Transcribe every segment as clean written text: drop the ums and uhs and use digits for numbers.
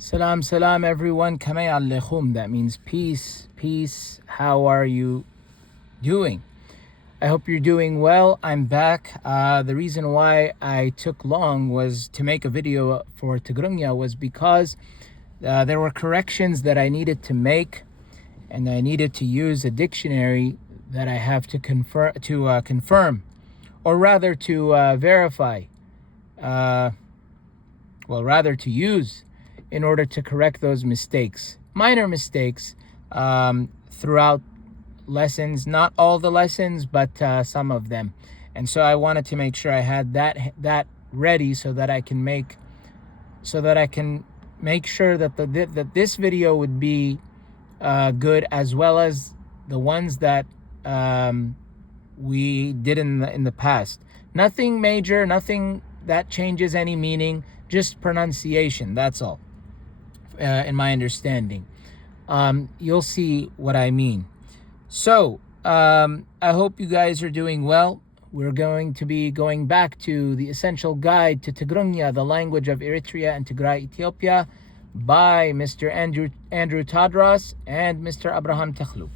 Salam, salam, everyone. Kamay al-lekhum. That means peace, peace. How are you doing? I hope you're doing well. I'm back. The reason why I took long was to make a video for Tigrigna was because there were corrections that I needed to make, and I needed to use a dictionary that I have to confirm, or rather to verify. Rather to use in order to correct those mistakes, minor mistakes throughout lessons, not all the lessons, but some of them. And so I wanted to make sure I had that ready so that I can make sure that this video would be good, as well as the ones that we did in the past. Nothing major, nothing that changes any meaning, just pronunciation, that's all. In my understanding, you'll see what I mean. So I hope you guys are doing well. We're going to be going back to the essential guide to Tigrigna, the language of Eritrea and Tigray, Ethiopia, by Mr. Andrew Tadros and Mr. Abraham Takhlu.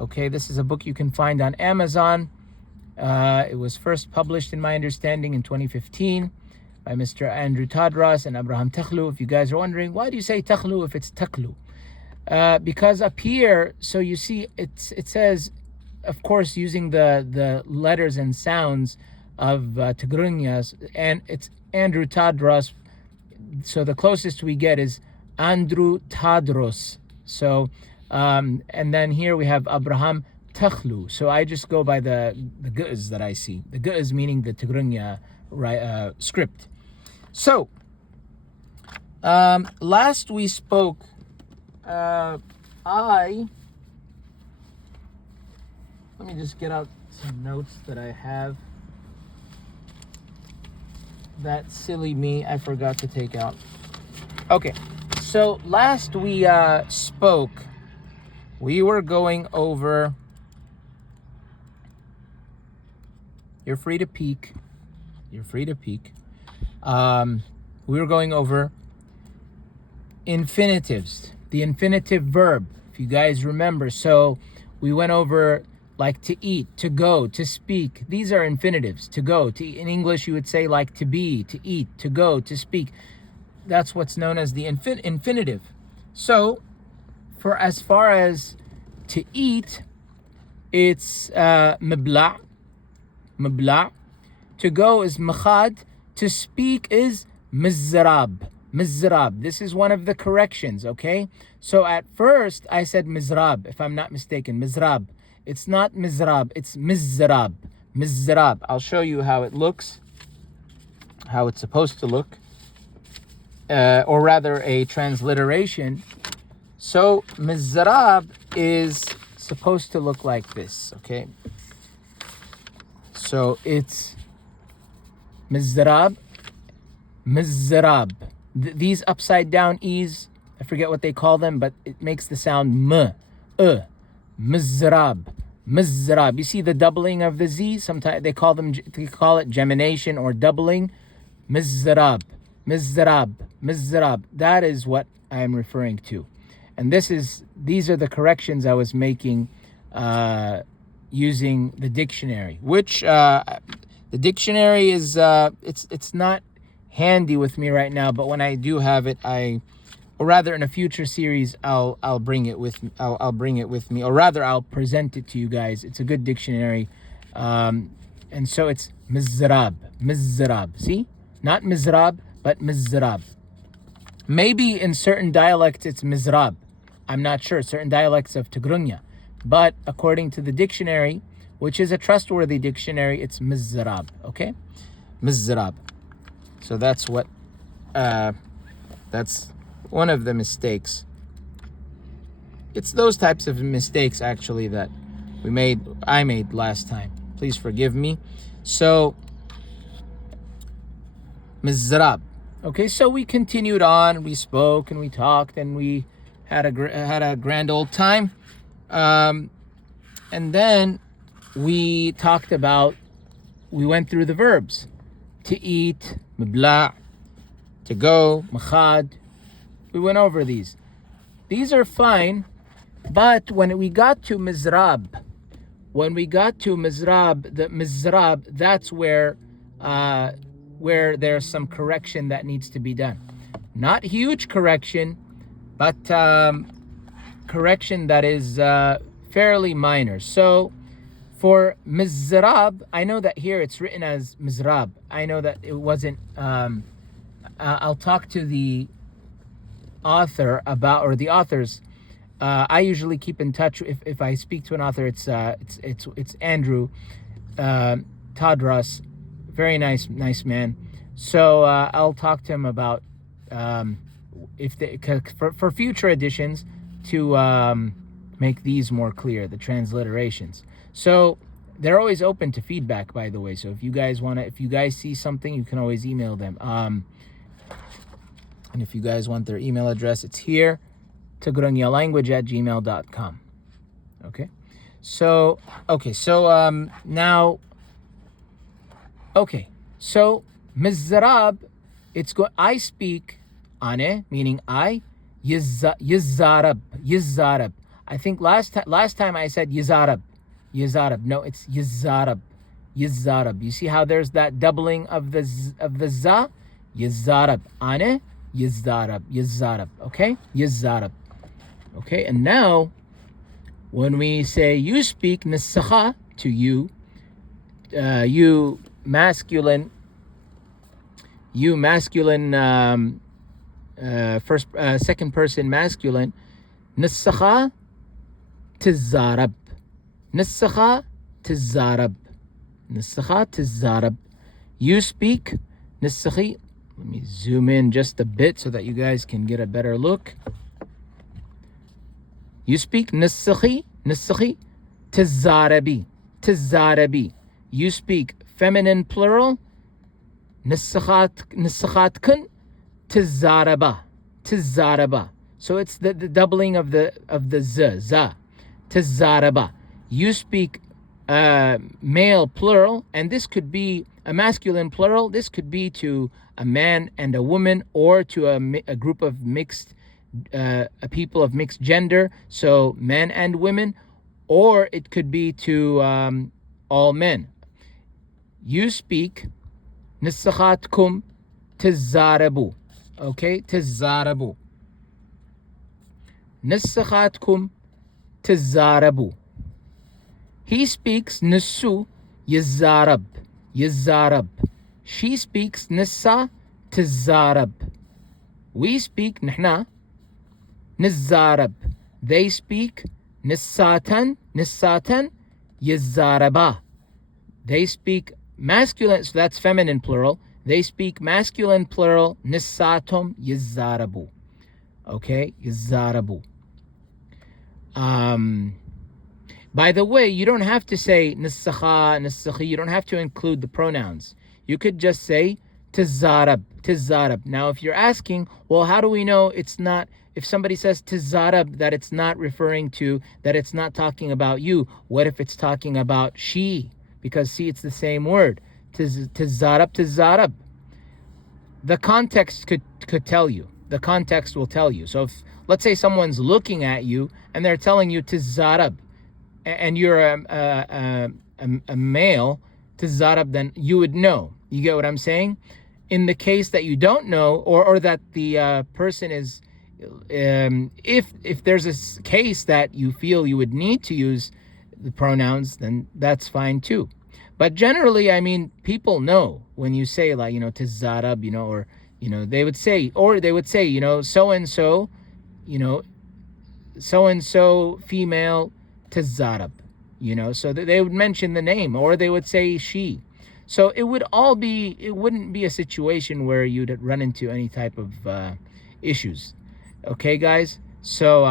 Okay, this is a book you can find on Amazon. It was first published, in my understanding, in 2015. By Mr. Andrew Tadros and Abraham Takhlu. If you guys are wondering, why do you say Takhlu if it's Takhlu? Because up here, so you see, it says, of course, using the letters and sounds of Tigrigna's, and it's Andrew Tadros. So the closest we get is Andrew Tadros. So, and then here we have Abraham Takhlu. So I just go by the gu'z that I see. The gu'z meaning the Tigrigna script. So, last we spoke, let me just get out some notes that I have. That silly me, I forgot to take out. Okay, so last we spoke, we were going over, you're free to peek. We were going over infinitives, the infinitive verb, if you guys remember. So we went over like to eat, to go, to speak. These are infinitives. To go, in English you would say like to be, to eat, to go, to speak. That's what's known as the infinitive. So for as far as to eat, it's mibla'. To go is makhad. To speak is mizrab. This is one of the corrections, okay? So at first I said mizrab, if I'm not mistaken, mizrab. It's not mizrab, it's mizrab. I'll show you how it looks, how it's supposed to look, or rather a transliteration. So mizrab is supposed to look like this, okay? So it's mizrab. These upside down E's, I forget what they call them, but it makes the sound mizrab. You see the doubling of the Z? Sometimes they call it gemination or doubling. Mizrab. That is what I am referring to. And these are the corrections I was making using the dictionary, which the dictionary is it's not handy with me right now, but when I do have it, or rather in a future series, I'll bring it with me. I'll bring it with me, or rather I'll present it to you guys. It's a good dictionary, and so it's mizrab. See, not mizrab, but mizrab. Maybe in certain dialects it's mizrab. I'm not sure. Certain dialects of Tigrigna, but according to the dictionary, which is a trustworthy dictionary, it's mizrab. Okay, mizrab. So that's what. That's one of the mistakes. It's those types of mistakes actually that I made last time. Please forgive me. So mizrab. Okay, so we continued on. We spoke and we talked and we had a grand old time. And then we went through the verbs. To eat, mibla', to go, makhad. We went over these. These are fine, but when we got to mizrab, the mizrab, that's where there's some correction that needs to be done. Not huge correction, but correction that is fairly minor. So for mizrab, I know that here it's written as mizrab. I know that it wasn't. I'll talk to the author about, or the authors. I usually keep in touch. If I speak to an author, it's Andrew Tadros, very nice man. So I'll talk to him about for future editions to make these more clear, the transliterations. So they're always open to feedback, by the way. So if you guys see something, you can always email them. And if you guys want their email address, it's here, tigrignalanguage@gmail.com. Okay. So mizrab, I speak ane, meaning I, yizarab. I think last time I said yizarab. No, it's yizarab. You see how there's that doubling of the za? Yizarab. Ane, yizarab. Okay? Yizarab. Okay, and now when we say you speak nisakha, to you, you masculine second person masculine, nisakha tizarab. You speak nisakhi. Let me zoom in just a bit so that you guys can get a better look. You speak nisakhi, tizarabi. You speak feminine plural, nisakhatkun, tizaraba. So it's the doubling of the za, tizaraba. You speak male plural, and this could be a masculine plural. This could be to a man and a woman, or to a group of mixed a people of mixed gender, so men and women, or it could be to all men. You speak nisakhatkum tizarabu. Okay, tizarabu. Nisakhatkum tizarabu. He speaks nisu yizarab. She speaks nisa tizarab. We speak nihna nizarab. They speak nisatan yizaraba. They speak masculine, so that's feminine plural. They speak masculine plural, nisatum yizarabu. Okay, yizarabu. By the way, you don't have to say nisakhi. You don't have to include the pronouns. You could just say tizarab. Now, if you're asking, well, how do we know it's not, if somebody says tizarab, that it's not referring to, that it's not talking about you? What if it's talking about she? Because see, it's the same word. Tizarab. The context could tell you. The context will tell you. So if, let's say someone's looking at you and they're telling you tizarab, and you're a male, tizarab, then you would know. You get what I'm saying? In the case that you don't know, or that the person is, if there's a case that you feel you would need to use the pronouns, then that's fine too. But generally, I mean, people know when you say, like, tizarab, or, they would say, so-and-so, so-and-so female tizarab, so they would mention the name, or they would say she. So it wouldn't be a situation where you'd run into any type of issues. Okay, guys? So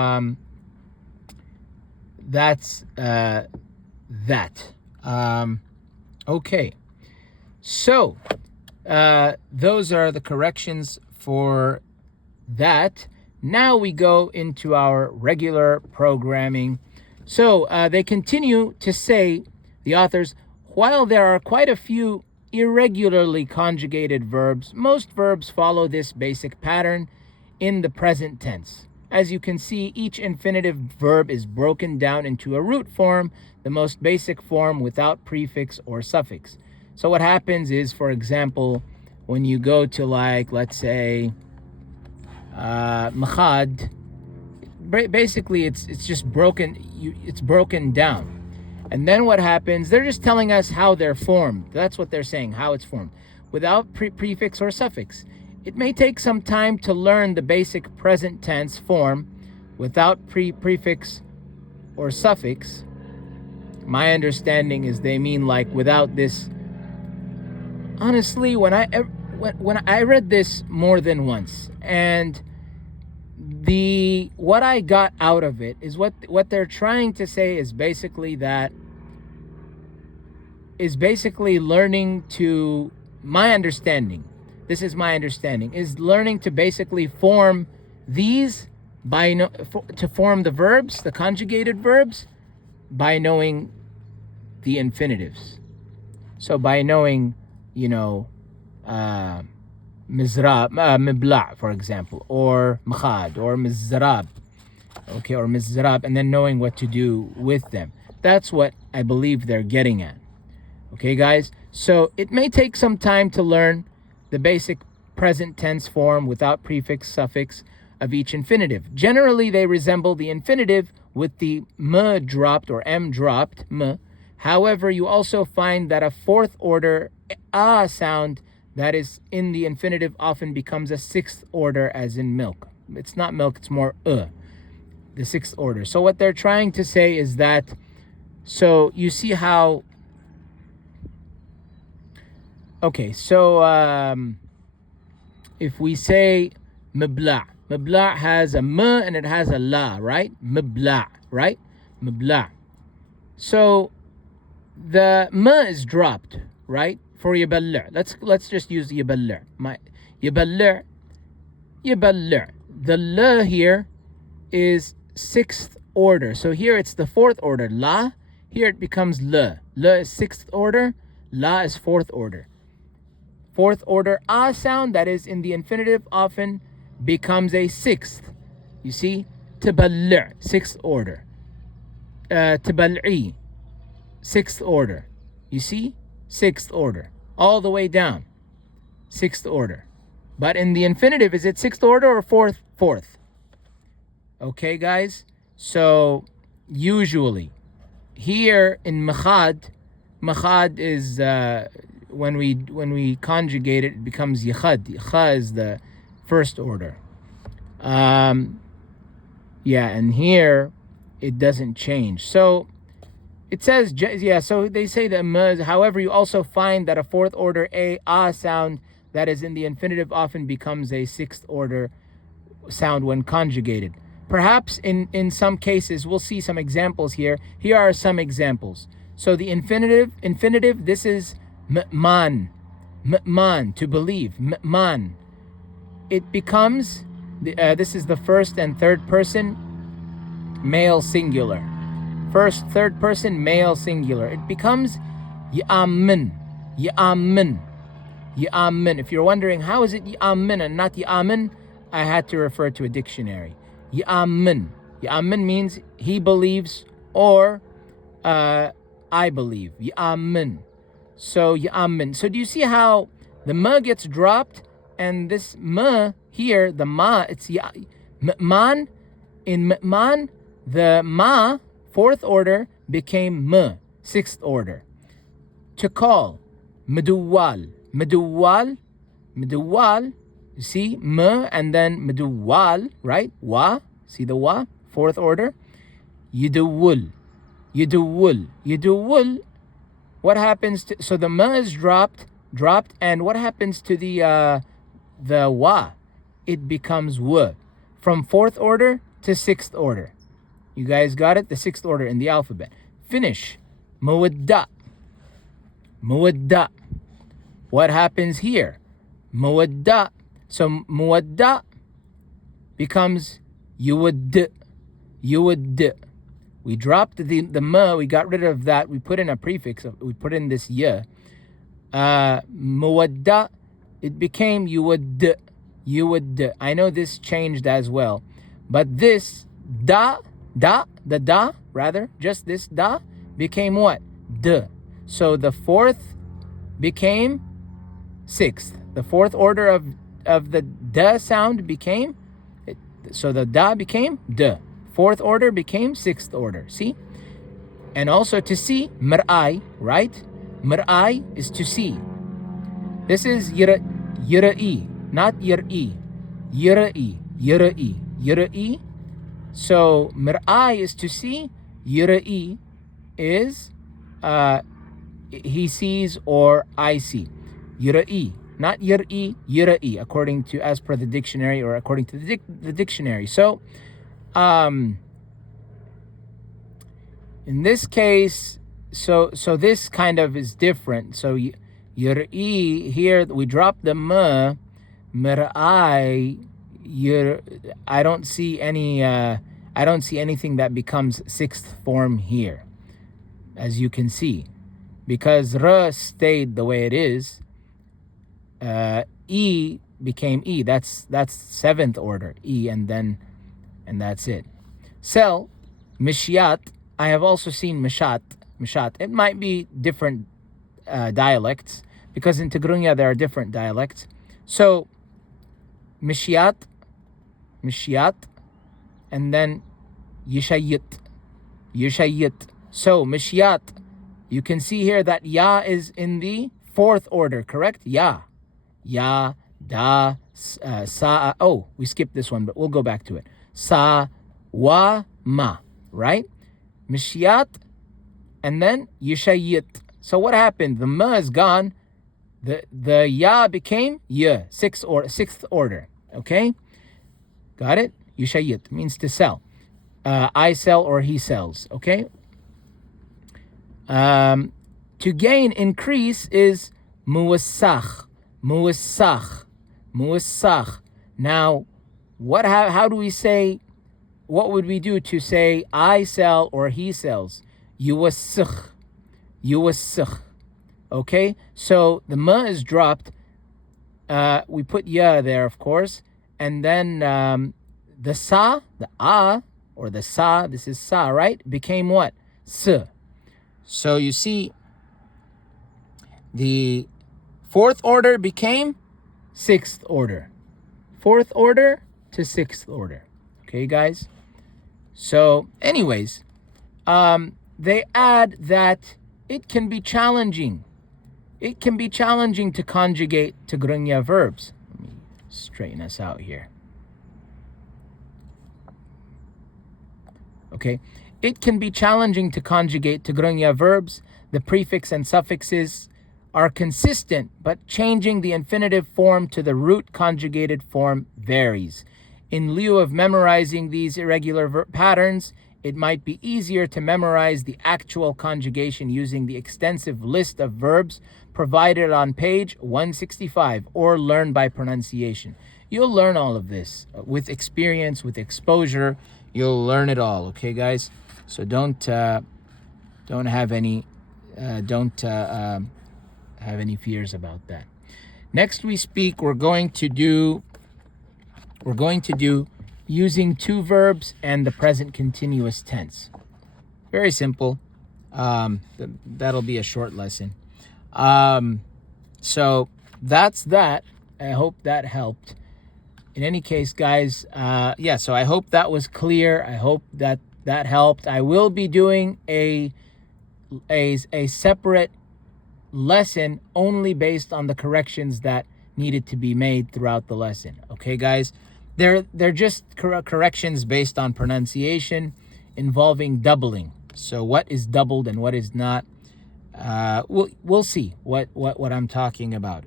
that's that. Okay. So those are the corrections for that. Now we go into our regular programming. So they continue to say, the authors, while there are quite a few irregularly conjugated verbs, most verbs follow this basic pattern. in the present tense. As you can see, each infinitive verb is broken down into a root form, the most basic form without prefix or suffix. So what happens is, for example, when you go to, like, let's say, makhad, basically it's just broken. It's broken down. And then what happens, they're just telling us how they're formed. That's what they're saying, how it's formed, without prefix or suffix. It may take some time to learn the basic present tense form without prefix or suffix. My understanding is they mean like without this. Honestly, when I read this more than once, and what I got out of it is what they're trying to say is basically learning to, my understanding, this is my understanding, is learning to basically form these to form the verbs, the conjugated verbs, by knowing the infinitives. So by knowing, mizrab, mibla, for example, or makhad, or mizrab, okay, or mizrab, and then knowing what to do with them. That's what I believe they're getting at. Okay, guys? So it may take some time to learn the basic present tense form without prefix, suffix of each infinitive. Generally, they resemble the infinitive with the m dropped or m dropped, m. However, you also find that a fourth order a sound that is in the infinitive often becomes a sixth order, as in milk. It's not milk, it's more the sixth order. So what they're trying to say is that, so you see how, okay, so if we say mibla, mibla has a m and it has a la, right? Mibla, right? Mibla. So the m is dropped, right? For yaballir. Let's just use yaballir. My yaballir. The la here is sixth order. So here it's the fourth order. La. Here it becomes la. La is sixth order. La is fourth order. Fourth order a sound that is in the infinitive often becomes a sixth. You see? Taballir, sixth order. Tabal'i, sixth order. You see? Sixth order. All the way down. Sixth order. But in the infinitive, is it sixth order or fourth? Fourth. Okay, guys? So, usually, here in makhad is, when we conjugate it, it becomes yakhad. Yakha is the first order. Yeah, and here, it doesn't change. So, it says, yeah, so they say that, however, you also find that a fourth order a sound that is in the infinitive often becomes a sixth order sound when conjugated. Perhaps in some cases, we'll see some examples here. Here are some examples. So the infinitive, this is m'man, to believe, m'man. It becomes, this is the first and third person, male singular. First, third person, male singular. It becomes ya'amin. If you're wondering how is it ya'amin and not ya'amin, I had to refer to a dictionary. Ya'amin. Ya'amin means he believes or I believe. Ya'amin. So ya'amin. So do you see how the ma gets dropped and this ma here, the ma, it's m'man. In m'man, the ma, fourth order, became m, sixth order. To call, meduwal. You see, m and then meduwal, right? Wa, see the wa, fourth order. Yidawul. What happens to, so the m is dropped, and what happens to the wa? It becomes w, from fourth order to sixth order. You guys got it? The sixth order in the alphabet. Finish. Mawadda. What happens here? Mawadda. So mawadda becomes yuwadd. We dropped the ma, we got rid of that, we put in a prefix, we put in this ya. Mawadda, it became yuwadd. you would d. I know this changed as well, but this the da rather, just this da became what? D. So the fourth became sixth. The fourth order of the da sound became, so the da became d. Fourth order became sixth order. See? And also to see, mar'ai, right? Mar'ai is to see. This is yira'i, not yir'i. Yira'i, yira'i, yira'i. So mar'ai is to see. Yira'i is he sees or I see. Yira'i, not yir'i, yira'i, according to, as per the dictionary or according to the dictionary. So, in this case, so this kind of is different. So yir'i here we drop the ma, mar'ai. I don't see anything that becomes sixth form here, as you can see, because ra stayed the way it is. E became E. That's seventh order E, and that's it. Sel, mishyat. I have also seen mishat. It might be different dialects, because in Tigrigna there are different dialects. So mishyat, and then yishayit. So mishyat, you can see here that ya is in the fourth order, correct? Ya, da, sa. Oh, we skipped this one, but we'll go back to it. Sa, wa, ma, right? Mishyat, and then yishayit. So what happened? The ma is gone. The ya became ya, sixth order. Okay, got it? Yishayit means to sell. I sell or he sells. Okay. To gain, increase is muwassakh. Now, how do we say? What would we do to say I sell or he sells? Yuwassakh. Okay, so the ma is dropped. We put ya there, of course, and then the sa, the a, or the sa. This is sa, right? Became what? S. So you see, the fourth order became sixth order. Fourth order to sixth order. Okay, guys? So, anyways, they add that it can be challenging. It can be challenging to conjugate Tigrigna verbs. Let me straighten us out here. Okay. It can be challenging to conjugate Tigrigna verbs. The prefix and suffixes are consistent, but changing the infinitive form to the root conjugated form varies. In lieu of memorizing these irregular patterns, it might be easier to memorize the actual conjugation using the extensive list of verbs provided on page 165 or learn by pronunciation. You'll learn all of this with experience, with exposure. You'll learn it all, okay, guys? So don't have any fears about that. Next we speak, we're going to do using two verbs and the present continuous tense. Very simple. That'll be a short lesson. So that's that. I hope that helped. In any case, guys, so I hope that was clear. I hope that helped. I will be doing a separate lesson only based on the corrections that needed to be made throughout the lesson. Okay, guys? They're just corrections based on pronunciation involving doubling. So what is doubled and what is not? We'll see what I'm talking about.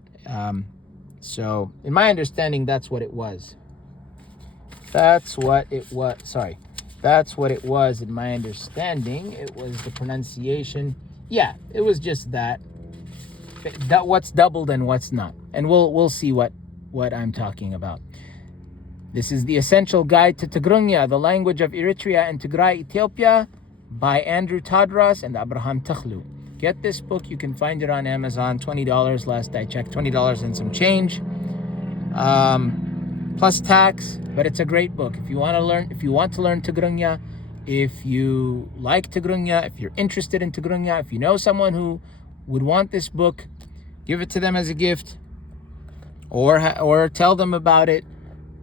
So in my understanding, that's what it was. That's what it was in my understanding. It was the pronunciation. Yeah, it was just that. What's doubled and what's not. And we'll see what I'm talking about. This is the Essential Guide to Tigrigna, the language of Eritrea and Tigray, Ethiopia, by Andrew Tadras and Abraham Takhlu. Get this book. You can find it on Amazon. $20 last I checked. $20 and some change. plus tax, but it's a great book. If you want to learn Tigrigna, if you like Tigrigna, if you're interested in Tigrigna, if you know someone who would want this book, give it to them as a gift, or tell them about it.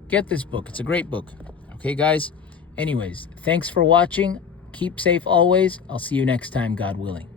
Get this book. It's a great book. Okay, guys? Anyways, thanks for watching. Keep safe always. I'll see you next time, God willing.